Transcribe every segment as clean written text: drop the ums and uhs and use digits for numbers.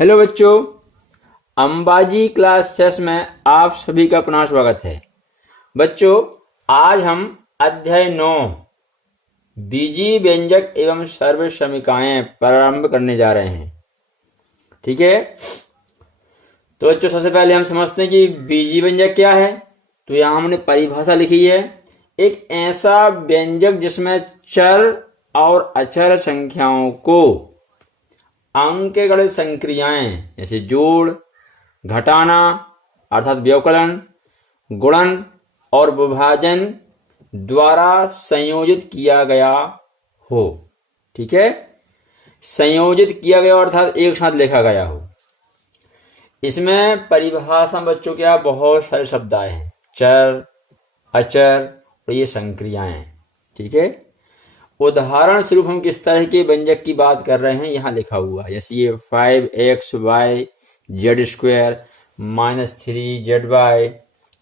Hello बच्चों, Ambaji class 6 में आप सभी का पुनः स्वागत है। बच्चों, आज हम अध्याय 9 बीजी व्यंजक एवं सर्वसमीकाएं प्रारंभ करने जा रहे हैं। ठीक है, तो बच्चों सबसे पहले हम समझते हैं कि बीजी व्यंजक क्या है। तो यहां हमने परिभाषा लिखी है, एक ऐसा व्यंजक जिसमें चर और अचर संख्याओं को अंकगणित संक्रियाएं जैसे जोड़, घटाना अर्थात व्यवकलन, गुणन और विभाजन द्वारा संयोजित किया गया हो। ठीक है, संयोजित किया गया अर्थात एक साथ लिखा गया हो। इसमें परिभाषा बच्चों क्या बहुत सारे शब्द आए हैं, चर, अचर और ये संक्रियाएं। ठीक है, उदाहरण स्वरूप हम किस तरह के व्यंजक की बात कर रहे हैं यहाँ लिखा हुआ है। जैसे ये 5xy जेड स्क्वायर -3zy,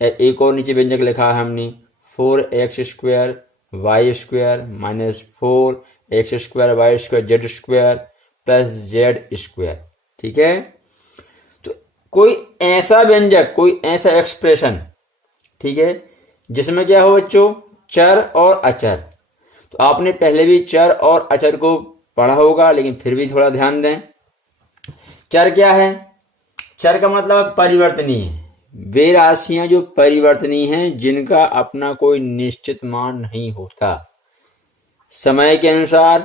एक और नीचे व्यंजक लिखा है हमने 4x square Y square -4x square Y square Z square plus Z square. ठीक है, तो कोई ऐसा व्यंजक, कोई ऐसा एक्सप्रेशन, ठीक है, जिसमें क्या हो बच्चों, चर और अचर। तो आपने पहले भी चर और अचर को पढ़ा होगा, लेकिन फिर भी थोड़ा ध्यान दें। चर क्या है? चर का मतलब परिवर्तनीय है, वे राशियां जो परिवर्तनीय हैं, जिनका अपना कोई निश्चित मान नहीं होता। समय के अनुसार,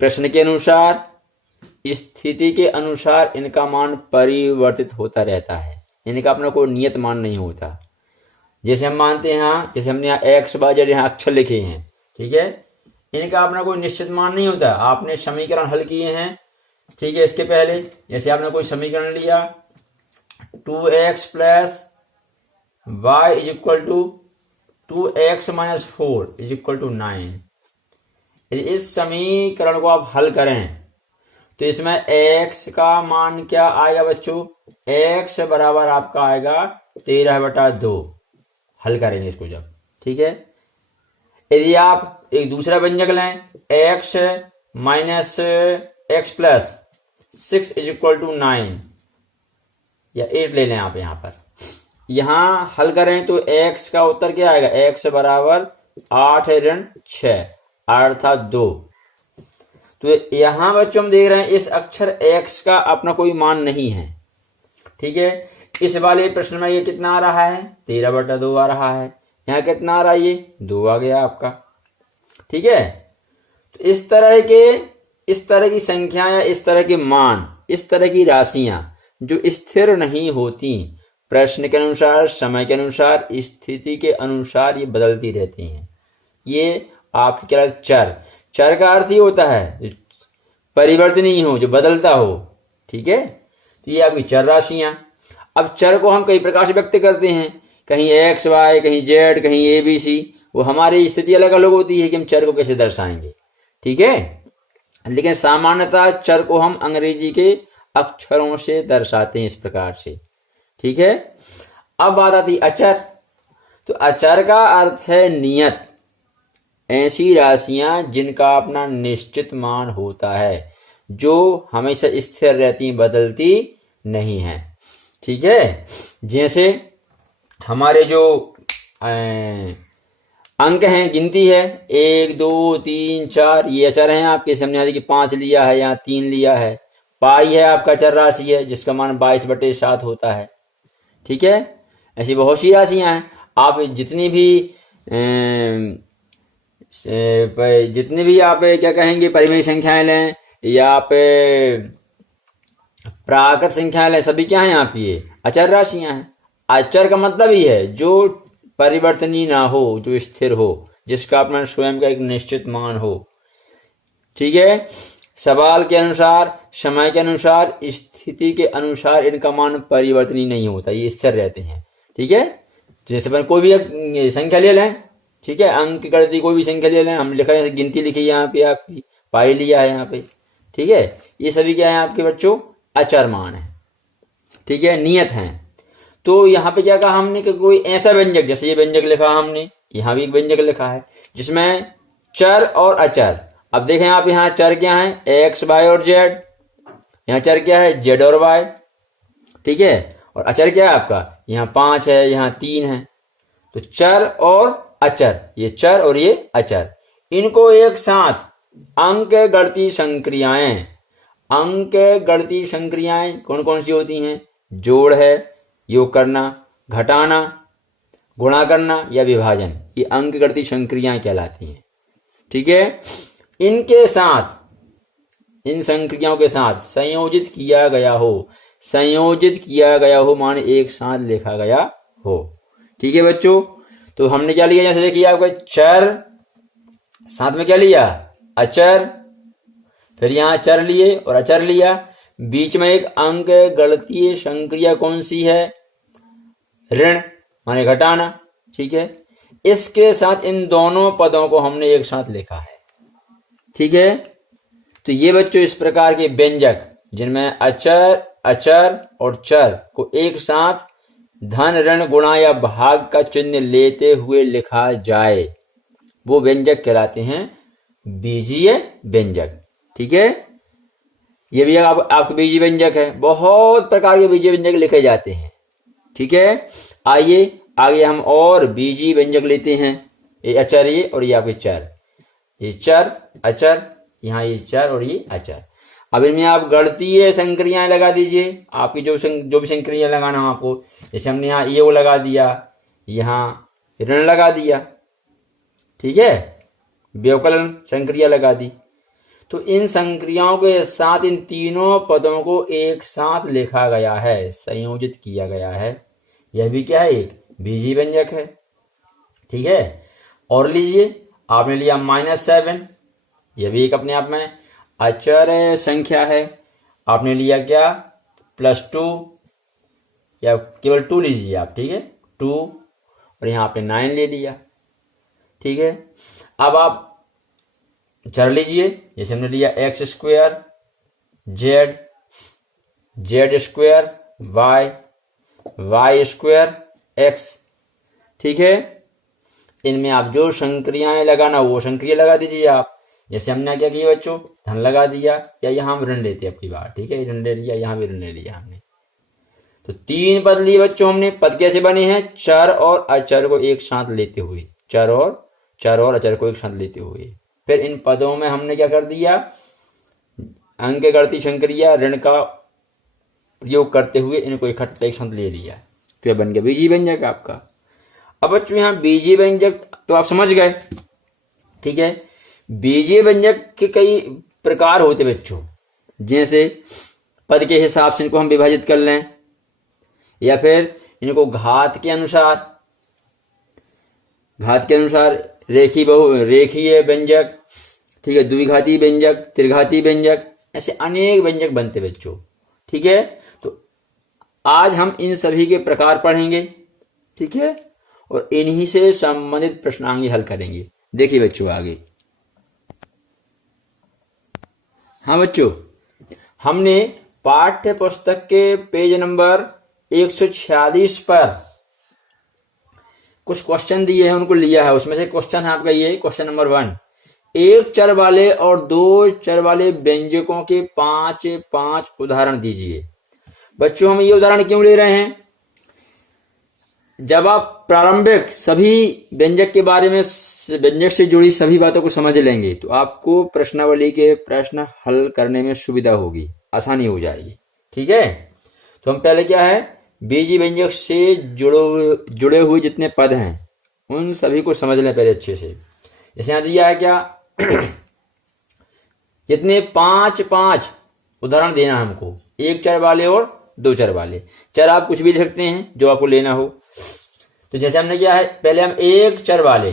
प्रश्न के अनुसार, स्थिति के अनुसार इनका मान परिवर्तित होता रहता है, इनका अपना कोई नियत मान नहीं होता। जैसे हम मानते हैं यहाँ, जैसे हमने यहाँ एक्स वाई जेड यहाँ अक्षर लिखे हैं, ठीक है, इनका अपना कोई निश्चित मान नहीं होता। आपने समीकरण हल किए हैं, ठीक है, इसके पहले जैसे आपने कोई समीकरण लिया 2x plus Y is equal to 2x minus 4 is equal to 9। यदि इस समीकरण को आप हल करें तो इसमें x का मान क्या आएगा बच्चों? x बराबर आपका आएगा 13/2। हल करेंगे इसको जब, ठीक है। यदि आप एक दूसरा व्यंजक लें x minus X plus 6 is equal to 9 या 8 ले लें आप यहां पर, यहां हल करें तो x का उत्तर क्या आएगा? x बराबर 8 ऋण 6 अर्थात 2। तो यहां बच्चों हम देख रहे हैं इस अक्षर x का अपना कोई मान नहीं है। ठीक है, इस वाले प्रश्न में ये कितना आ रहा है? 13/2 आ रहा है। यहाँ कितना आ रहा है? ये 2 आ गया आपका। ठीक है, तो इस तरह की संख्या या इस तरह के मान, इस तरह की राशियां जो स्थिर नहीं होती, प्रश्न के अनुसार, समय के अनुसार, स्थिति के अनुसार ये बदलती रहती हैं, ये आपकी क्या? चर। चर का अर्थ ही होता है परिवर्तनीय हो, जो बदलता हो। ठीक है, तो ये आपकी चर राशियां। अब चर को हम कई प्रकार से व्यक्त करते हैं, कहीं एक्स वाई, कहीं जेड, कहीं ए बी सी। वो हमारी स्थिति अलग अलग होती है कि हम चर को कैसे दर्शाएंगे। ठीक है, लेकिन सामान्यतः चर को हम अंग्रेजी के अक्षरों से दर्शाते हैं इस प्रकार से। ठीक है, अब बात आती अचर। तो अचर का अर्थ है नियत, ऐसी राशियां जिनका अपना निश्चित मान होता है, जो हमेशा स्थिर रहती, बदलती नहीं है। ठीक है, जैसे हमारे जो अंक हैं, गिनती है 1 2 3 4, ये अचर हैं आपके सामने। कि 5 लिया है, यहाँ 3 लिया है। पाई है आपका चर राशि है, जिसका मान 22/7 होता है। ठीक है, ऐसी बहुत सी राशियां हैं। आप जितनी भी आप क्या कहेंगे परिमेय संख्याएं लें या आप प्राकृत संख्याएं लें, सभी क्या हैं? आप ये अचर राशियां हैं। अचर का मतलब ही है जो परिवर्तनीय ना हो, जो स्थिर हो, जिसका अपना स्वयं का एक निश्चित मान हो। ठीक है, सवाल के अनुसार, समय के अनुसार, स्थिति के अनुसार इनका मान परिवर्तनीय नहीं होता, ये स्थिर रहते हैं। ठीक है, जैसे पर कोई भी संख्या ले लें, ठीक है, अंक गणित कोई भी संख्या ले लें, हम लिखा है गिनती लिखी है यहाँ पे, आपकी पाई लिया है यहाँ पे। ठीक है, ये सभी क्या है आपके बच्चों? अचर मान है। ठीक है, नियत हैं। तो यहाँ पे क्या कहा हमने कि कोई ऐसा व्यंजक, जैसे ये व्यंजक लिखा हमने, यहाँ भी एक व्यंजक लिखा है जिसमें चर और अचर। अब देखें आप, यहाँ चर क्या है? एक्स वाई और जेड। यहाँ चर क्या है, जेड और वाई, ठीक है। और अचर क्या है आपका, यहाँ 5 है, यहाँ 3 है। तो चर और अचर, ये चर और ये अचर, इनको एक साथ अंक गणितीय संक्रियाएं, अंक गणितीय संक्रियाएं कौन कौन सी होती हैं, जोड़ है, योग करना, घटाना, गुणा करना या विभाजन, ये अंक गणितीय संक्रियाएं कहलाती हैं, ठीक है। इनके साथ, इन संक्रियाओं के साथ संयोजित किया गया हो, संयोजित किया गया हो माने एक साथ लिखा गया हो, ठीक है बच्चों। तो हमने क्या लिया, जैसे देखिए आपका चर, साथ में क्या लिया, अचर, फिर यहां चर लिए और अचर लिया, बीच में एक अंक गणितीय संक्रिया कौन सी है, ऋण माने घटाना, ठीक है। इसके साथ इन दोनों पदों को हमने एक साथ लिखा है, ठीक है। तो ये बच्चों इस प्रकार के व्यंजक जिनमें अचर, अचर और चर को एक साथ धन, ऋण, गुणा या भाग का चिन्ह लेते हुए लिखा जाए, वो व्यंजक कहलाते हैं बीजीय व्यंजक, ठीक है। ये भी आपके बीजीय व्यंजक है, बहुत प्रकार के बीजीय व्यंजक लिखे जाते हैं, ठीक है। आइए आगे हम और बीजीय व्यंजक लेते हैं, ये अचर ये और ये आपके चर, ये चर अचर, यहाँ ये चर और ये अचर। अब इनमें आप गणितीय संक्रियाएं लगा दीजिए, आपकी जो भी संक्रिया लगाना हो आपको, जैसे हमने यहाँ ये वो लगा दिया, यहाँ ऋण लगा दिया, ठीक है, व्यवकलन संक्रिया लगा दी। तो इन संक्रियाओं के साथ इन तीनों पदों को एक साथ लिखा गया है, संयोजित किया गया है, यह भी क्या है, एक बीजीय व्यंजक है, ठीक है। और लीजिए, आपने लिया -7, यह भी एक अपने आप में अचर संख्या है। आपने लिया क्या, +2 या केवल 2 लीजिए आप, ठीक है, 2, और यहां आपने 9 ले लिया, ठीक है। अब आप चर लीजिए, जैसे हमने लिया x², z² y² x, ठीक है। इनमें आप जो संक्रियाएं लगाना वो संक्रिया लगा दीजिए आप, जैसे हमने क्या किया बच्चों, धन लगा दिया, या यहां हम ऋण लेते हैं अपनी बार, ठीक है, ऋण ले लिया, यहां भी ऋण ले लिया हमने। तो 3 पद लिए बच्चों हमने, पद कैसे बने हैं, चर और अचर को एक साथ लेते हुए, चर और अचर को एक साथ लेते हुए। फिर इन पदों में हमने क्या कर दिया, अंक गणितीय संक्रिया ऋण का प्रयोग करते हुए इनको इकट्ठा एक साथ ले लिया, तो यह बन गया बीजीय व्यंजक आपका। अब बच्चों यहाँ बीजीय व्यंजक तो आप समझ गए, ठीक है। बीजीय व्यंजक के कई प्रकार होते बच्चों, जैसे पद के हिसाब से इनको हम विभाजित कर लें, या फिर इनको घात के अनुसार रेखीय व्यंजक, ठीक है, द्विघाती व्यंजक, त्रिघाती व्यंजक, ऐसे अनेक व्यंजक बनते बच्चों, ठीक है। तो आज हम इन सभी के प्रकार पढ़ेंगे, ठीक है, और इन्हीं से संबंधित प्रश्नांगी हल करेंगे। देखिए बच्चों आगे, हाँ बच्चों, हमने पाठ्य पुस्तक के पेज नंबर 146 पर कुछ क्वेश्चन दिए हैं, उनको लिया है। उसमें से क्वेश्चन है आपका ये, क्वेश्चन नंबर 1, एक चर वाले और 2 चर वाले व्यंजकों के 5 उदाहरण दीजिए। बच्चों हम ये उदाहरण क्यों ले रहे हैं, जब आप प्रारंभिक सभी व्यंजक के बारे में, व्यंजक से जुड़ी सभी बातों को समझ लेंगे, तो आपको प्रश्नावली के प्रश्न हल करने में सुविधा होगी, आसानी हो जाएगी, ठीक है। तो हम पहले क्या है, बीजीय व्यंजक से जुड़े हुए जितने पद हैं उन सभी को समझ लें पहले अच्छे से। जैसे यहां दिया है क्या जितने 5 उदाहरण देना है हमको, एक चर वाले और 2 चर वाले। चर आप कुछ भी लिख सकते हैं जो आपको लेना हो। तो जैसे हमने क्या है, पहले हम एक चर वाले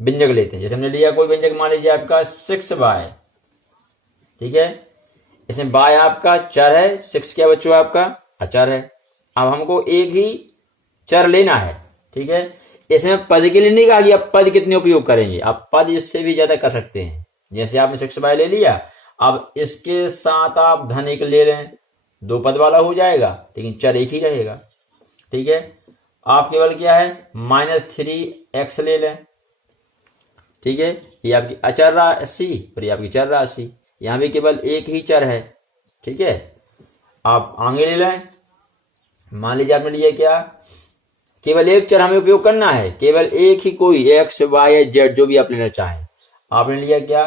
व्यंजक लेते हैं। जैसे हमने लिया कोई व्यंजक, मान लीजिए आपका 6y, ठीक है, इसमें y आपका चर है, 6 क्या बच्चों आपका अचर है। अब हमको एक ही चर लेना है, ठीक है। इसमें पद के लिए नहीं कहा कि आप पद कितने उपयोग करेंगे, आप पद इससे भी ज्यादा कर सकते हैं। जैसे आपने 6y ले लिया, अब इसके साथ आप धन 1 ले लें, 2 पद वाला हो जाएगा, लेकिन चर एक ही रहेगा, ठीक है। आप केवल क्या है, -3x ले लें, ठीक है, ये आपकी अचर राशि और ये आपकी चर राशि। यहां भी केवल एक ही चर है, ठीक है, आप आगे ले लें। मान लीजिए आपने लिया क्या, केवल एक चर हमें उपयोग करना है, केवल एक ही कोई एक्स वाई या जेड जो भी आप लेना चाहें। आपने लिया क्या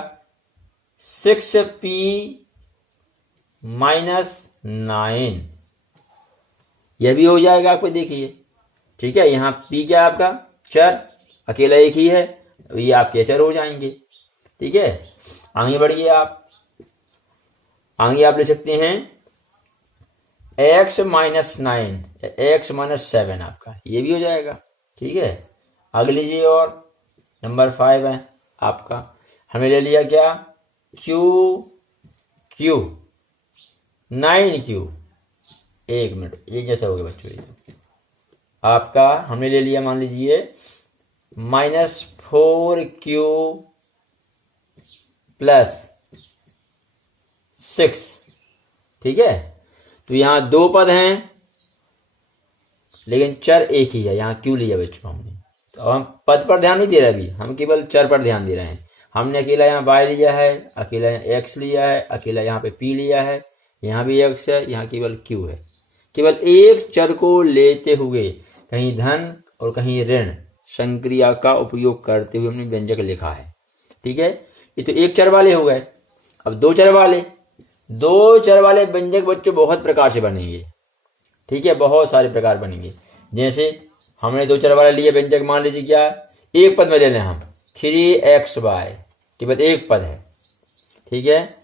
6p -9, यह भी हो जाएगा आपको, देखिए। ठीक है, यहां p क्या है आपका चर, अकेला एक ही है, ये आपके चर हो जाएंगे। ठीक है, आगे बढ़िए आप, आगे आप ले सकते हैं x -9, x -7 आपका, ये भी हो जाएगा। ठीक है, आगे लीजिए, और नंबर 5 है आपका, हमने ले लिया क्या q 9q, एक मिनट, ये जैसा हो गया बच्चों, ये आपका हमने ले लिया, मान लीजिए -4q +6। ठीक है, तो यहां दो पद हैं लेकिन चर एक ही है, यहां क्यों लिया बच्चों हमने, तो अब हम पद पर ध्यान नहीं दे रहे, अभी हम केवल चर पर ध्यान दे रहे हैं। हमने अकेला यहाँ y लिया है, अकेला यहाँ x लिया है, अकेला यहाँ पे p लिया है, यहाँ भी x है, यहाँ केवल q है। केवल एक चर को लेते हुए कहीं धन और कहीं ऋण संक्रिया का उपयोग करते हुए हमने व्यंजक लिखा है। ठीक है, ये तो एक चर वाले हो गए। अब दो चर वाले व्यंजक बच्चों बहुत प्रकार से बनेंगे। ठीक है, बहुत सारे प्रकार बनेंगे। जैसे हमने दो चर वाले लिए व्यंजक, मान लीजिए क्या एक पद में ले लें हम 3xy, केवल एक पद है। ठीक है,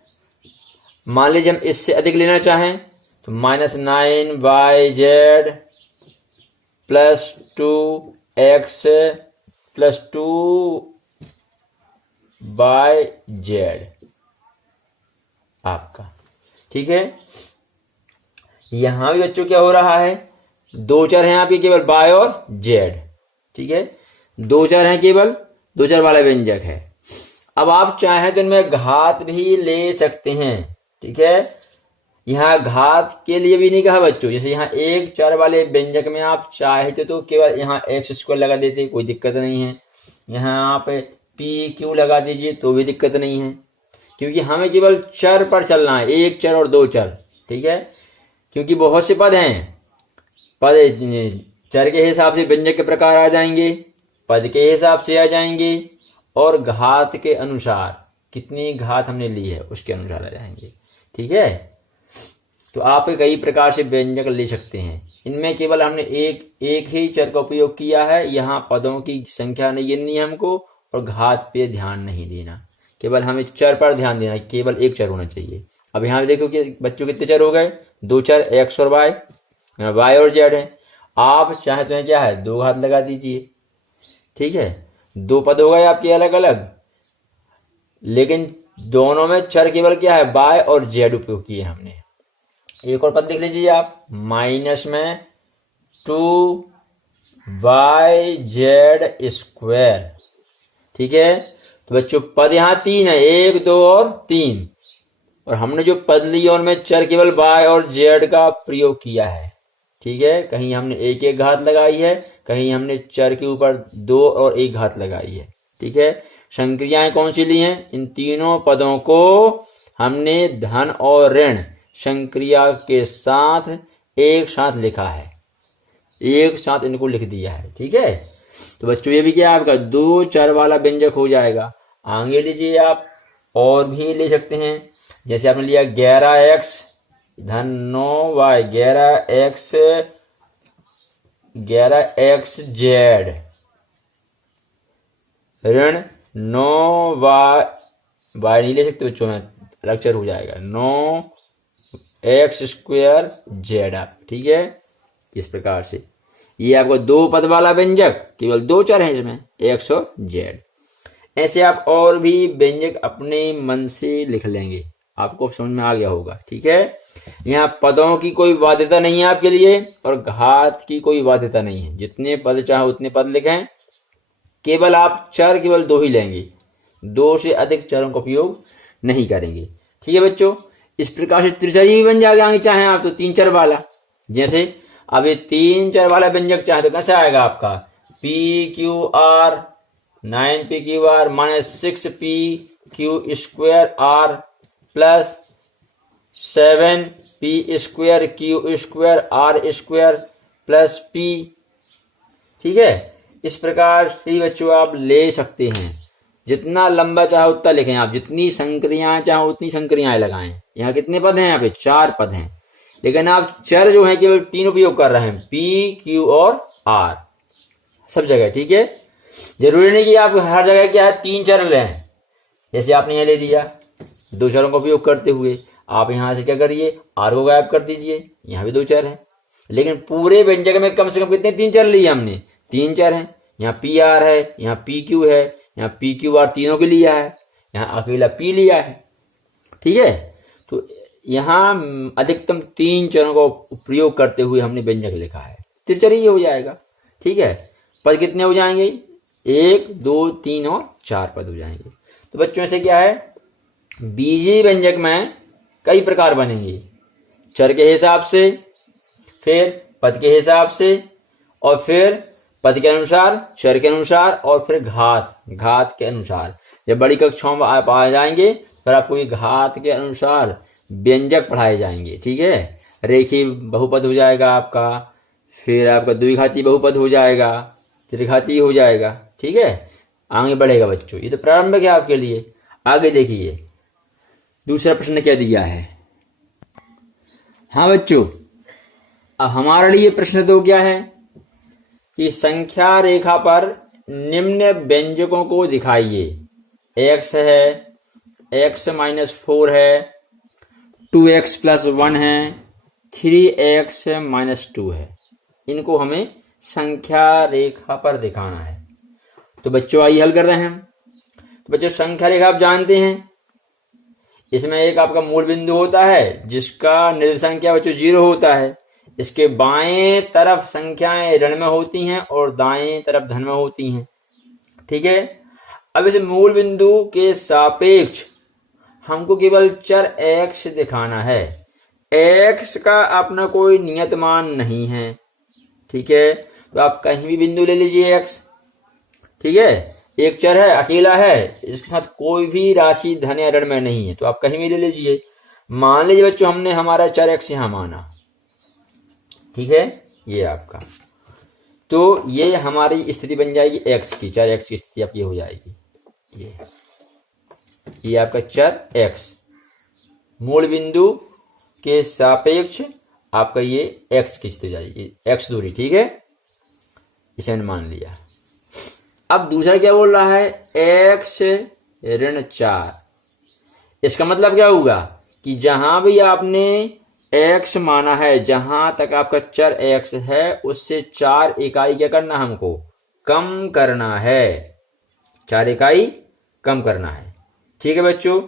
मान लीजिए हम इससे अधिक लेना चाहें तो -9yz +2x +2yz आपका। ठीक है, यहां भी बच्चों क्या हो रहा है, दो चर हैं आपके केवल y और z। ठीक है, दो चर हैं, केवल दो चर वाला व्यंजक है। अब आप चाहें तो इनमें घात भी ले सकते हैं। ठीक है, यहां घात के लिए भी नहीं कहा बच्चों, जैसे यहाँ एक चर वाले व्यंजक में आप चाहते तो केवल यहाँ x² लगा देते, कोई दिक्कत नहीं है। यहाँ आप pq लगा दीजिए तो भी दिक्कत नहीं है, क्योंकि हमें केवल चर पर चलना है, एक चर और दो चर। ठीक है, क्योंकि बहुत से पद हैं, पद चर के हिसाब से व्यंजक के प्रकार आ जाएंगे, पद के हिसाब से आ जाएंगे, और घात के अनुसार कितनी घात हमने ली है उसके अनुसार आ जाएंगे। ठीक है, तो आप कई प्रकार से व्यंजक ले सकते हैं। इनमें केवल हमने एक ही चर का उपयोग किया है, यहाँ पदों की संख्या नहीं गिननी है हमको, और घात पे ध्यान नहीं देना, केवल हमें चर पर ध्यान देना, केवल एक चर होना चाहिए। अब यहाँ देखो कि बच्चों कितने चर हो गए, दो चर x और y और z है। आप चाहे तो क्या है दो घात लगा दीजिए। ठीक है, दो पद हो गए आपके अलग अलग, लेकिन दोनों में चर केवल क्या है y और z उपयोग किए हमने। एक और पद देख लीजिए आप, माइनस में 2yz²। ठीक है, तो बच्चों पद यहाँ तीन है, 1 2 और 3, और हमने जो पद लिया उनमें चर केवल y और z का प्रयोग किया है। ठीक है, कहीं हमने एक एक घात लगाई है, कहीं हमने चर के ऊपर 2 और 1 घात लगाई है। ठीक है, संक्रियाएं कौन सी ली हैं, इन तीनों पदों को हमने धन और ऋण संक्रिया के साथ एक साथ लिखा है, एक साथ इनको लिख दिया है। ठीक है, तो बच्चों ये भी क्या आपका दो चर वाला व्यंजक हो जाएगा। आगे लीजिए आप, और भी ले सकते हैं, जैसे आपने लिया 11x धन 9y, 11xz ऋण 9y नहीं ले सकते बच्चों, में लेक्चर हो जाएगा 9x² आप। ठीक है, इस प्रकार से ये आपको दो पद वाला व्यंजक, केवल दो चर हैं इसमें x और z। ऐसे आप और भी व्यंजक अपने मन से लिख लेंगे, आपको समझ में आ गया होगा। ठीक है, यहाँ पदों की कोई बाध्यता नहीं है आपके लिए, और घात की कोई बाध्यता नहीं है, जितने पद चाहे उतने पद लिखें, केवल आप चर केवल दो ही लेंगे, दो से अधिक चरों का उपयोग नहीं करेंगे। ठीक है बच्चों, इस प्रकार से त्रिचरी भी बन जाएगा, चाहे आप तो तीन चर वाला। जैसे अब ये तीन चर वाला व्यंजक चाहे तो कैसा आएगा आपका PQR 9PQR -6PQ² R plus 7p² q² r² plus p। ठीक है, इस प्रकार से बच्चों आप ले सकते हैं। जितना लंबा चाहो उतना लिखें आप, जितनी संक्रियाएं चाहो उतनी संक्रियाएं लगाएं। यहाँ कितने पद हैं? यहाँ पे 4 पद हैं, लेकिन आप चर जो है केवल 3 उपयोग कर रहे हैं, p q और r सब जगह। ठीक है, जरूरी नहीं कि आप हर जगह क्या है 3 चर लें। जैसे आपने यहाँ ले दिया 2 चरों का उपयोग करते हुए, आप यहाँ से क्या करिए, r को गायब कर दीजिए, यहाँ भी 2 चर हैं। लेकिन पूरे व्यंजक में कम से कम कितने 3 चर लिए हमने? 3 चर हैं। यहाँ पी आर है, यहाँ पी क्यू है, यहाँ पी क्यू आर तीनों के लिया है, यहाँ अकेला पी लिया है। ठीक है, तो यहाँ अधिकतम 3 चरों का प्रयोग करते हुए हमने व्यंजक लिखा है, त्रिचरीय हो जाएगा। ठीक है, पद कितने हो जाएंगे? 1 2 3 और 4 पद हो जाएंगे। तो बच्चों से क्या है, बीजीय व्यंजक में कई प्रकार बनेंगे, चर के हिसाब से, फिर पद के हिसाब से, और फिर पद के अनुसार, चर के अनुसार, और फिर घात के अनुसार। जब बड़ी कक्षाओं में आप आ जाएंगे फिर आपको ये घात के अनुसार व्यंजक पढ़ाए जाएंगे। ठीक है, रेखीय बहुपद हो जाएगा आपका, फिर आपका द्विघाती बहुपद हो जाएगा, त्रिघाती हो जाएगा। ठीक है, आगे बढ़ेगा बच्चों, ये तो प्रारंभिक है आपके लिए। आगे देखिए दूसरा प्रश्न क्या दिया है। हाँ बच्चों, अब हमारे लिए प्रश्न तो क्या है कि संख्या रेखा पर निम्न व्यंजकों को दिखाइए। x है, x-4 है, 2x+1 है, 3x-2 है। इनको हमें संख्या रेखा पर दिखाना है। तो बच्चों आइए हल कर रहे हैं। तो बच्चों संख्या रेखा आप जानते हैं, इसमें एक आपका मूल बिंदु होता है जिसका निर्देशांक क्या बच्चों 0 होता है। इसके बाएं तरफ संख्याएं ऋण में होती हैं और दाएं तरफ धन में होती हैं। ठीक है, अब इस मूल बिंदु के सापेक्ष हमको केवल चर x दिखाना है। x का अपना कोई नियत मान नहीं है। ठीक है, तो आप कहीं भी बिंदु ले लीजिए x। ठीक है, एक चर है, अकेला है, इसके साथ कोई भी राशि धन या ऋण में नहीं है, तो आप कहीं भी ले लीजिए। मान लीजिए बच्चों हमने हमारा चर x यहां माना। ठीक है, ये आपका, तो ये हमारी स्थिति बन जाएगी x की, चर x की स्थिति आपकी हो जाएगी। ये आपका चर x मूल बिंदु के सापेक्ष आपका ये x की स्थिति हो जाएगी, x दूरी। ठीक है, इसे हमने मान लिया। अब दूसरा क्या बोल रहा है, x-4। इसका मतलब क्या होगा कि जहां भी आपने x माना है, जहां तक आपका चर x है उससे 4 इकाई क्या करना है, हमको कम करना है, 4 इकाई कम करना है। ठीक है बच्चों,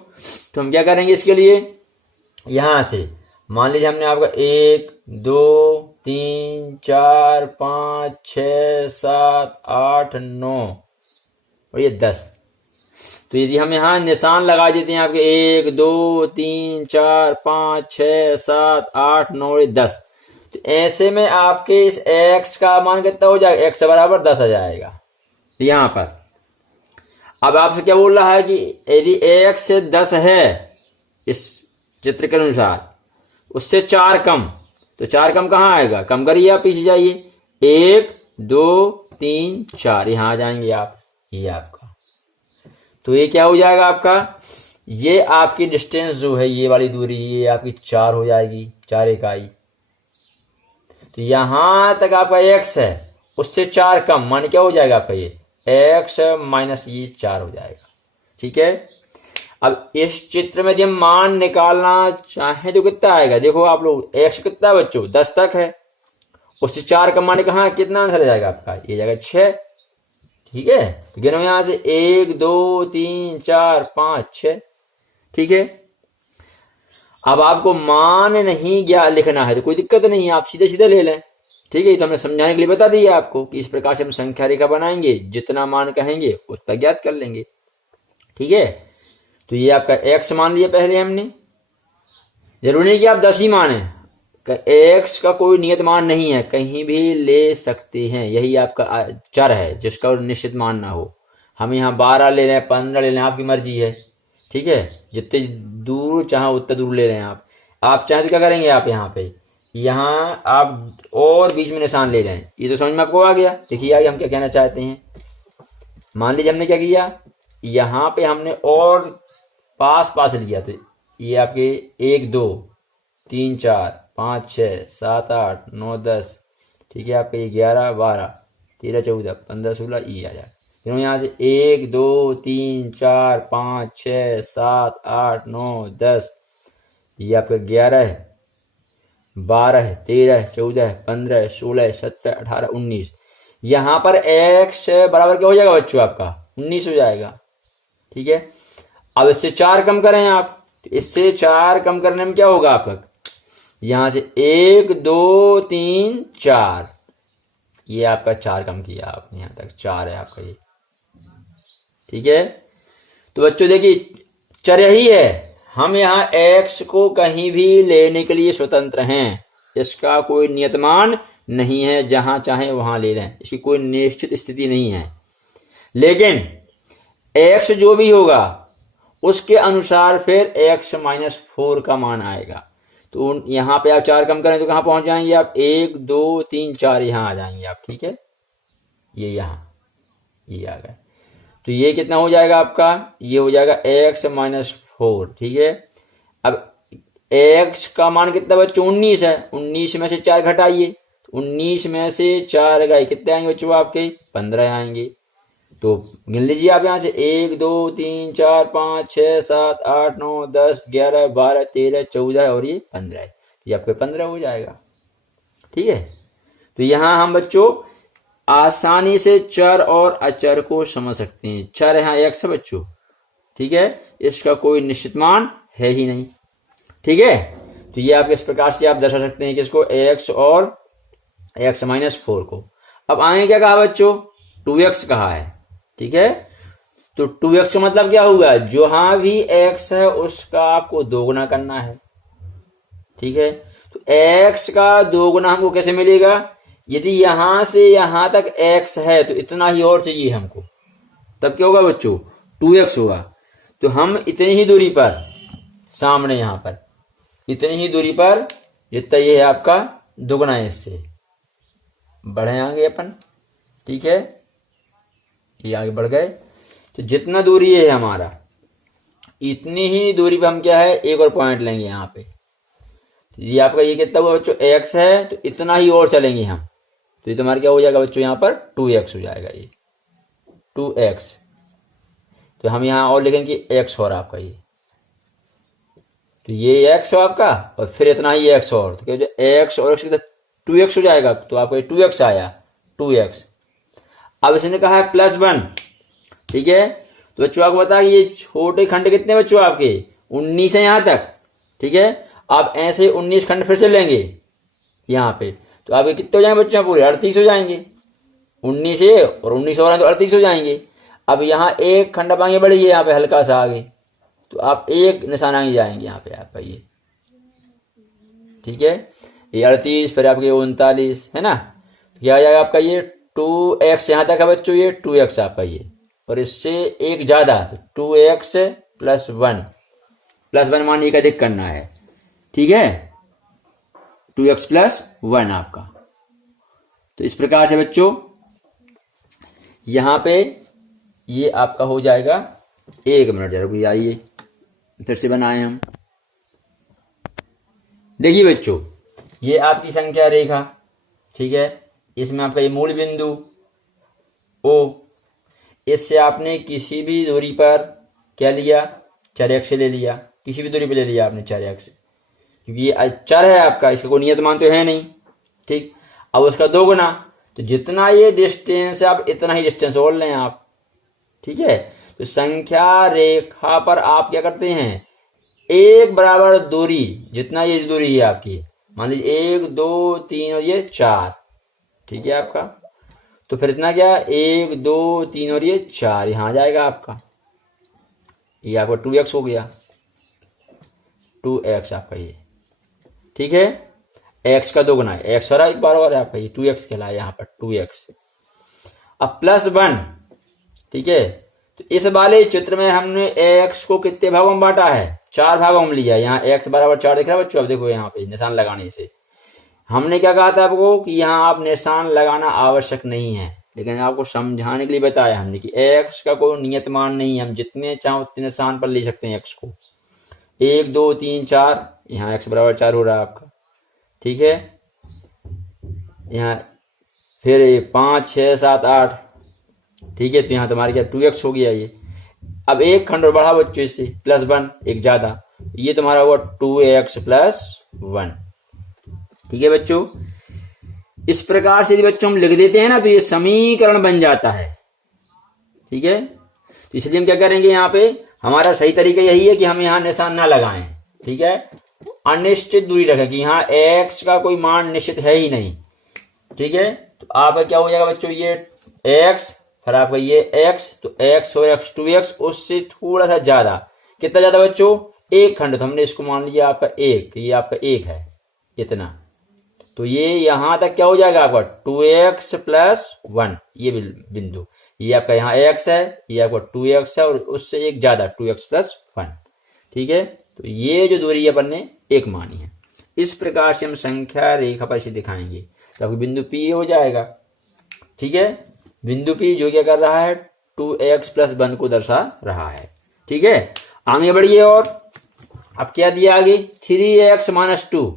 तो हम क्या करेंगे इसके लिए, यहां से मान लीजिए हमने आपका 1 2 3 4 5 6 7 8 9 और ये 10। तो यदि हम यहाँ निशान लगा देते हैं आपके 1 2 3 4 5 6 7 8 9 10, तो ऐसे में आपके इस x का मान कितना हो जाएगा, x बराबर 10 आ जाएगा। तो यहाँ पर अब आपसे क्या बोल रहा है कि यदि x से 10 है इस चित्र के अनुसार, उससे 4 कम, तो 4 कम कहाँ आएगा, कम करिए आप, पीछे जाइए, 1 2 3 4 यहां आ जाएंगे आप। ये आपका, तो ये क्या हो जाएगा आपका, ये आपकी डिस्टेंस जो है, ये वाली दूरी, ये आपकी 4 हो जाएगी, 4 इकाई। तो यहां तक आपका x है, उससे 4 कम, मान क्या हो जाएगा आपका, ये x माइनस ये 4 हो जाएगा। ठीक है, अब इस चित्र में यदि हम मान निकालना चाहें तो कितना आएगा, देखो आप लोग, x कितना है बच्चों, 10 तक है, उससे 4 कम, मान कहाँ कितना आंसर आ जाएगा आपका, ये जाएगा 6। ठीक है, तो गिनो यहां से 1 2 3 4 5 6। ठीक है, अब आपको मान नहीं क्या लिखना है तो कोई दिक्कत नहीं है, आप सीधे सीधे ले लें। ठीक है, तो हमने समझाने के लिए बता दिया आपको कि इस प्रकार से हम संख्या रेखा बनाएंगे, जितना मान कहेंगे उतना ज्ञात कर लेंगे। ठीक है, तो ये आपका x मान लिया पहले हमने, जरूरी नहीं कि आप 10 ही माने, x का कोई नियत मान नहीं है, कहीं भी ले सकते हैं। यही आपका चर है जिसका निश्चित मान ना हो। हम यहाँ 12 ले लें, 15 ले लें, आपकी मर्जी है। ठीक है, जितने दूर चाहे उतना दूर ले लें आप। आप चाहे तो क्या करेंगे, आप यहाँ पे आप और बीच में निशान ले लें। ये तो समझ में आपको आ गया। देखिए आगे हम क्या कहना चाहते हैं। मान लीजिए हमने क्या किया, यहाँ पे हमने और पास पास लिया, तो ये आपके 1 2 3 4 5 6 7 8 9 10, ठीक है, आपके 11 12 13 14 15 16 ये आ जाए। फिर यहाँ से 1 2 3 4 5 6 7 8 9 10, ये आपका 11 12 13 14 15 16 17 18 19। यहाँ पर x बराबर क्या हो जाएगा बच्चों, आपका 19 हो जाएगा। ठीक है, अब इससे 4 कम करें आप, तो इससे 4 कम करने में क्या होगा आपका, यहां से 1 2 3 4, ये आपका 4 कम किया आपने, यहां तक 4 है आपका ये। ठीक है, तो बच्चों देखिए चर यही है, हम यहाँ x को कहीं भी लेने के लिए स्वतंत्र हैं, इसका कोई नियतमान नहीं है, जहां चाहे वहां ले लें, इसकी कोई निश्चित स्थिति नहीं है। लेकिन x जो भी होगा उसके अनुसार फिर x -4 का मान आएगा। तो यहां पे आप 4 कम करें तो कहां पहुंच जाएंगे आप, 1 2 3 4 यहां आ जाएंगे आप। ठीक है, ये यहां ये आ गए, तो ये कितना हो जाएगा आपका, ये हो जाएगा x -4। ठीक है, अब x का मान कितना बच्चों 19 है, 19 में से 4 घटाइए, 19 में से 4 गए कितने आएंगे बच्चों आपके, 15 आएंगे। तो गिन लीजिए आप यहां से 1 2 3 4 5 6 7 8 9 10 11 12 13 14 और ये 15, ये आपके 15 हो जाएगा। ठीक है, तो यहां हम बच्चों आसानी से चर और अचर को समझ सकते हैं। चर यहाँ x है बच्चों, ठीक है, इसका कोई निश्चित मान है ही नहीं। ठीक है, तो ये आप इस प्रकार से आप दर्शा सकते हैं कि इसको x और x -4 को। अब आगे क्या कहा बच्चों, 2x कहा है। ठीक है, तो 2x का मतलब क्या होगा, जहां भी x है उसका आपको दोगुना करना है। ठीक है, तो x का दोगुना हमको कैसे मिलेगा, यदि यहां से यहां तक x है तो इतना ही और चाहिए हमको, तब क्या होगा बच्चों 2x होगा। तो हम इतनी ही दूरी पर, सामने यहां पर इतनी ही दूरी पर जितना ये है आपका दोगुना है, इससे बढ़े आगे अपन। ठीक है, ये आगे बढ़ गए, तो जितना दूरी है हमारा इतनी ही दूरी पे हम क्या है एक और पॉइंट लेंगे यहाँ पे। तो ये आपका ये कितना हुआ बच्चों x है, तो इतना ही और चलेंगे हम, तो ये तुम्हारा क्या हो जाएगा बच्चों यहाँ पर 2x हो जाएगा, ये 2x। तो हम यहाँ और लिखेंगे x और आपका ये, तो ये x हो आपका और फिर इतना ही x और, तो क्या x और x 2x हो जाएगा, तो आपका ये 2x आया 2x। अब इसने कहा है +1। ठीक है, तो बच्चों आपको बता ये छोटे खंड कितने बच्चों आपके 19 है यहां तक। ठीक है, आप ऐसे 19 खंड फिर से लेंगे यहाँ पे, तो आपके कितने हो जाएंगे बच्चों पूरे 38 हो जाएंगे। 19 है और 19 हो रहे हैं तो 38 हो जाएंगे। अब यहाँ एक खंड आप आगे बढ़िए, यहाँ पे हल्का सा आगे, तो आप एक निशान आगे जाएंगे यहाँ पे आपका ये। ठीक है, ये 38 फिर आपके 39 है ना, क्या आ जाएगा आपका ये 2x यहां तक है बच्चों, ये 2x आपका ये, और इससे एक ज्यादा तो 2x +1 मान एक अधिक करना है। ठीक है, 2x +1 आपका। तो इस प्रकार से बच्चों यहां पे ये आपका हो जाएगा। 1 मिनट जरा आइए फिर से बनाए हम। देखिए बच्चों ये आपकी संख्या रेखा, ठीक है, इसमें आपका ये मूल बिंदु O, इससे आपने किसी भी दूरी पर क्या लिया, चर x ले लिया, किसी भी दूरी पर ले लिया आपने चर x, क्योंकि ये चर है आपका, इसका कोई नियत मान तो है नहीं। ठीक, अब उसका दोगुना, तो जितना ये डिस्टेंस है आप इतना ही डिस्टेंस और लें आप। ठीक है, तो संख्या रेखा पर आप क्या करते हैं, एक बराबर दूरी, जितना ये दूरी है आपकी, मान लीजिए 1 2 3 और ये 4। ठीक है आपका, तो फिर इतना क्या 1 2 3 और ये 4 यहां आ जाएगा आपका, ये आपका 2x हो गया, 2x आपका ये। ठीक है, x का दोगुना है, x और एक बार और है आपका ये 2x कहलाया यहाँ पर 2x। अब +1। ठीक है, तो इस वाले चित्र में हमने x को कितने भागों में बांटा है, 4 भागों में लिया। यहाँ x बराबर 4 दिख रहा है बच्चों। अब देखो यहाँ पे निशान लगाने से हमने क्या कहा था आपको कि यहाँ आप निशान लगाना आवश्यक नहीं है, लेकिन आपको समझाने के लिए बताया हमने कि x का कोई नियत मान नहीं है, हम जितने चाहें उतने निशान पर ले सकते हैं x को। 1 2 3 4, यहाँ x बराबर 4 हो रहा है आपका, ठीक है। यहाँ फिर 5 6 7 8, ठीक है। तो यहाँ तुम्हारे क्या 2x हो गया ये। अब एक खंड और बढ़ा बच्चों इससे +1, एक ज्यादा, ये तुम्हारा हुआ 2x + 1, ठीक है बच्चों। इस प्रकार से यदि बच्चों हम लिख देते हैं ना तो ये समीकरण बन जाता है, ठीक है। तो इसलिए हम क्या करेंगे, यहाँ पे हमारा सही तरीका यही है कि हम यहाँ निशान ना लगाएं, ठीक है। अनिश्चित दूरी रखें कि यहाँ x का कोई मान निश्चित है ही नहीं, ठीक है। तो आपका क्या हो जाएगा बच्चों, ये x फिर आपका ये x, तो x और x 2x, उससे थोड़ा सा ज्यादा, कितना ज्यादा बच्चों, एक खंड। तो हमने इसको मान लिया आपका 1, ये आपका 1 है इतना। तो ये यहां तक क्या हो जाएगा आपका 2x + 1, ये बिंदु, ये आपका यहाँ x है, ये आपका 2x है और उससे एक ज्यादा 2x + 1, ठीक है। तो ये जो दूरी अपन ने एक मानी है। इस प्रकार से हम संख्या रेखा पर इसे दिखाएंगे तो आपको बिंदु P हो जाएगा, ठीक है। बिंदु P जो क्या कर रहा है, 2x + 1 को दर्शा रहा है, ठीक है। आगे बढ़िए और अब क्या दिया आगे, 3x - 2।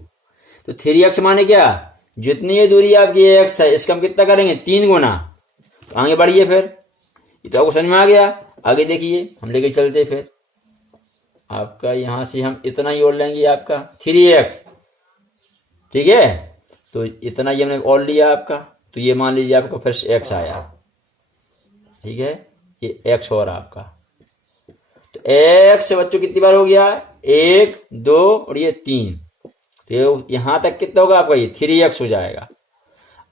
तो 3x माने क्या, जितनी ये दूरी आपकी x है इसका हम कितना करेंगे, 3 गुना। तो आगे बढ़िए फिर, ये तो आपको समझ में आ गया। आगे देखिए हम लेके चलते फिर आपका, यहां से हम इतना ही और लेंगे आपका 3x, ठीक है। तो इतना ही हमने और लिया आपका, तो ये मान लीजिए आपका फिर से x आया, ठीक है। ये x और आपका, तो x बच्चों कितनी बार हो गया, 1 2 और ये 3, तो यहां तक कितना होगा आपका, ये 3x हो जाएगा।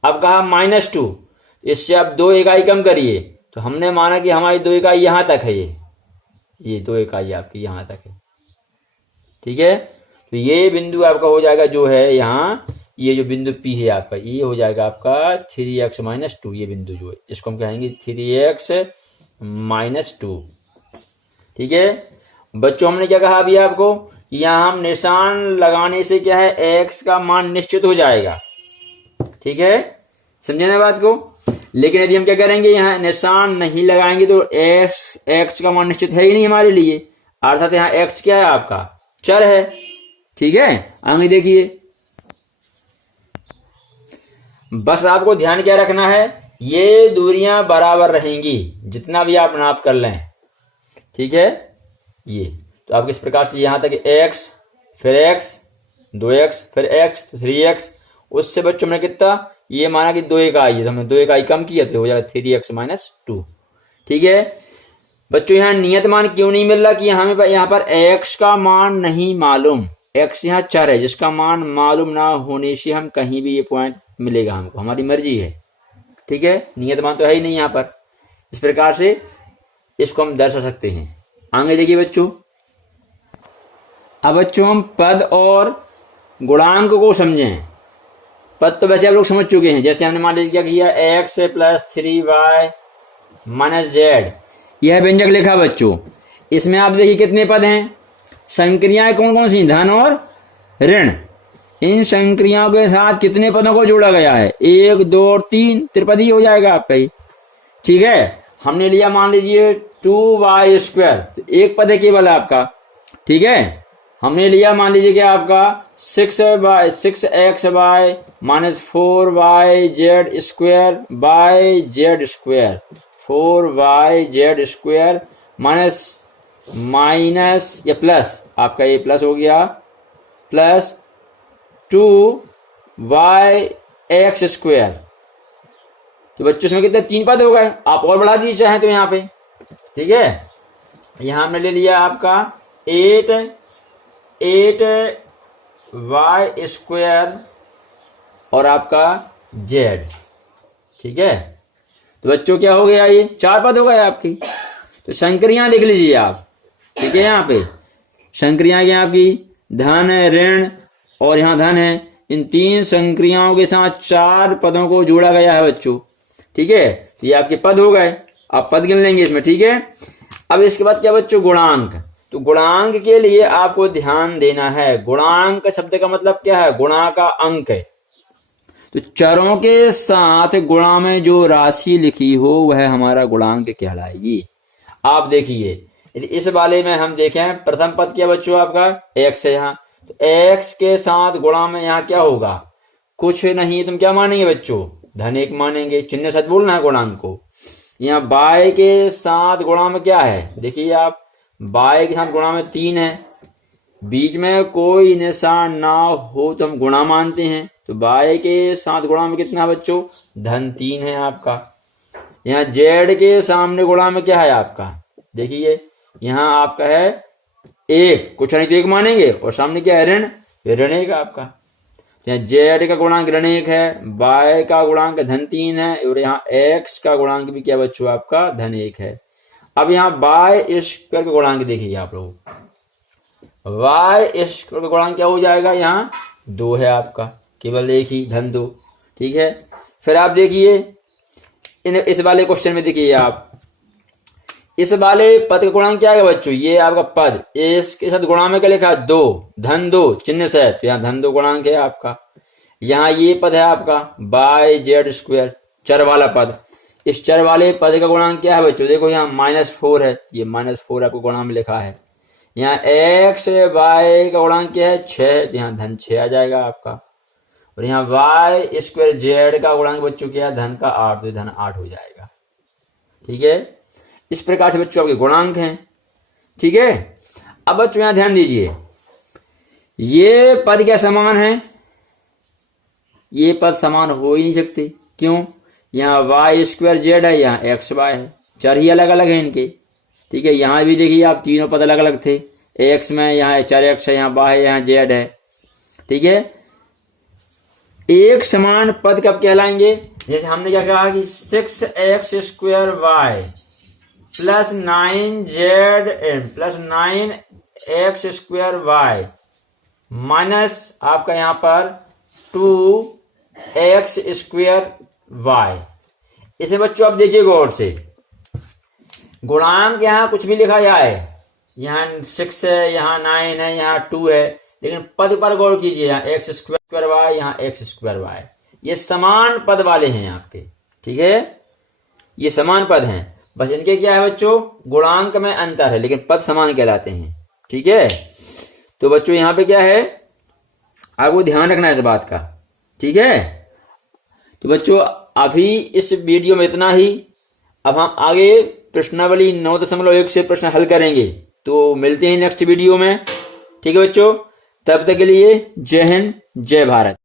अब कहा -2, इससे आप 2 इकाई कम करिए, तो हमने माना कि हमारी 2 इकाई यहां तक है, ये 2 इकाई आपकी यहां तक है, ठीक है। तो ये बिंदु आपका हो जाएगा जो है यहाँ, ये जो बिंदु P है आपका, ये हो जाएगा आपका 3x - 2, ये बिंदु जो है इसको हम कहेंगे 3x - 2, ठीक है बच्चों। हमने क्या कहा अभी आपको, यहाँ हम निशान लगाने से क्या है, x का मान निश्चित हो जाएगा, ठीक है, समझे ना बात को। लेकिन यदि हम क्या करेंगे, यहाँ निशान नहीं लगाएंगे तो x का मान निश्चित है ही नहीं हमारे लिए, अर्थात यहाँ x क्या है आपका, चर है, ठीक है। आगे देखिए, बस आपको ध्यान क्या रखना है, ये दूरियां बराबर रहेंगी जितना भी आप नाप कर लें, ठीक है। ये तो आप किस प्रकार से यहां तक x फिर x 2x फिर x तो 3x, उससे बच्चों में कितना, ये माना कि 2 इकाई है तो हमने 2 इकाई कम किया तो हो जाएगा 3x - 2, ठीक है बच्चों। यहाँ नियत मान क्यों नहीं मिल रहा कि हमें यहाँ पर x का मान नहीं मालूम, x यहाँ चर है जिसका मान मालूम ना होने से हम कहीं भी ये पॉइंट मिलेगा हमको, हमारी मर्जी है, ठीक है। नियत मान तो है ही नहीं यहाँ पर, इस प्रकार से इसको हम दर्शा सकते हैं। आगे देखिए बच्चों, अब बच्चों हम पद और गुणांक को समझें। पद तो वैसे आप लोग समझ चुके हैं, जैसे हमने मान लीजिए क्या किया, x + 3y - z, यह व्यंजक लिखा बच्चों। इसमें आप देखिए कितने पद हैं, संक्रियाएं कौन कौन सी, धन और ऋण। इन संक्रियाओं के साथ कितने पदों को जोड़ा गया है, 1 2 और 3, त्रिपदी हो जाएगा आपका ये, ठीक है। हमने लिया मान लीजिए 2y², तो एक पद है केवल आपका, ठीक है। हमने लिया मान लीजिए कि आपका 6xy - 4yz² bye z², 4yz² minus या प्लस, आपका ये प्लस हो गया, प्लस 2yx²। तो बच्चों इसमें कितने 3 पद हो गए, आप और बढ़ा दीजिए चाहें तो यहाँ पे, ठीक है। यहां हमने ले लिया आपका 8y² और आपका z, ठीक है। तो बच्चों क्या हो गया, ये 4 पद हो गए आपकी। तो संक्रियां लिख लीजिए आप, ठीक है। यहाँ पे संक्रियां क्या आपकी, धन ऋण और यहाँ धन है, इन 3 संक्रियाओं के साथ 4 पदों को जोड़ा गया है बच्चों, ठीक है। तो ये आपके पद हो गए, आप पद गिन लेंगे इसमें, ठीक है। अब इसके बाद क्या बच्चों, गुणांक। तो गुणांक के लिए आपको ध्यान देना है। गुणांक शब्द का मतलब क्या है? गुणा का अंक है। तो चरों के साथ गुणा में जो राशि लिखी हो वह हमारा गुणांक कहलाएगी। आप देखिए, यदि इस वाले में हम देखें, प्रथम पद क्या बच्चों आपका x है यहाँ, तो x के साथ गुणा में यहाँ क्या होगा? कुछ नहीं, तुम क्या मानेंगे बच्चों? धन 1 मानेंगे। चिन्ह सच बोलना है गुणांक को। यहाँ y के साथ गुणा में क्या है? देखिए आप, y के साथ गुणा में 3 है, बीच में कोई निशान ना हो तो हम गुणा मानते हैं। तो y के साथ गुणा में कितना बच्चों? धन 3 है आपका। यहाँ z के सामने गुणा में क्या है आपका? देखिए यहाँ आपका है 1, कुछ नहीं तो 1 मानेंगे, और सामने क्या है? ऋण, ऋण 1 आपका। यहाँ z का गुणांक ऋण 1 है, y का गुणांक धन 3 है, और यहाँ x का गुणांक भी क्या बच्चों आपका? धन 1 है। अब यहाँ y स्क्वायर का गुणांक देखिए आप लोग, y स्क्वायर का गुणांक क्या हो जाएगा? यहाँ 2 है आपका, केवल 1 ही, धन 2। ठीक है, फिर आप देखिए इस वाले क्वेश्चन में, देखिए आप इस वाले पद का गुणांक क्या है बच्चों? ये आपका पद, इसके साथ गुणा में क्या लिखा है? 2, धन 2 चिन्ह से, तो यहाँ धन 2 गुणांक है आपका। यहाँ ये पद है आपका बाय जेड स्क्वायर, चर वाला पद। इस चर वाले पद का गुणांक क्या है बच्चों? देखो यहाँ -4 है, ये -4 आपको गुणा में लिखा है। यहाँ x y का गुणांक क्या है? 6, तो यहाँ धन 6 आ जाएगा आपका। और यहाँ y स्क्वायर जेड का गुणांक बच्चों क्या है? धन का 8, तो धन 8 हो जाएगा। ठीक है, इस प्रकार से बच्चों आपके गुणांक हैं। ठीक है, अब बच्चों यहां ध्यान दीजिए, ये पद क्या समान है? ये पद समान हो ही नहीं सकते। क्यों? यहाँ वाई स्क्वायर जेड है, यहाँ एक्स वाई है, चर ही अलग अलग है इनके। ठीक है, यहां भी देखिए आप, तीनों पद अलग अलग थे। एक्स में यहाँ चर एक्स है, यहाँ वाई है, यहाँ जेड है। ठीक है, एक समान पद कब कहलाएंगे? जैसे हमने क्या कहा कि 6x square Y plus 9z plus 9x square Y minus आपका यहाँ पर 2x स्क्वायर वाई। इसे बच्चों आप देखिए गौर से, गुणांक यहाँ कुछ भी लिखा जाए, यहाँ 6 है, यहाँ 9 है, यहाँ 2 है, लेकिन पद पर गौर कीजिए, यहाँ x स्क्वायर वाई, यहाँ x स्क्वायर वाई, ये समान पद वाले हैं आपके। ठीक है, ये समान पद हैं, बस इनके क्या है बच्चों? गुणांक में अंतर है, लेकिन पद समान कहलाते हैं। ठीक है, तो बच्चों यहाँ पे क्या है, आपको ध्यान रखना है इस बात का। ठीक है, तो बच्चों अभी इस वीडियो में इतना ही। अब हम आगे प्रश्नावली 9.1 से प्रश्न हल करेंगे, तो मिलते हैं नेक्स्ट वीडियो में। ठीक है बच्चों, तब तक के लिए जय हिंद, जय भारत।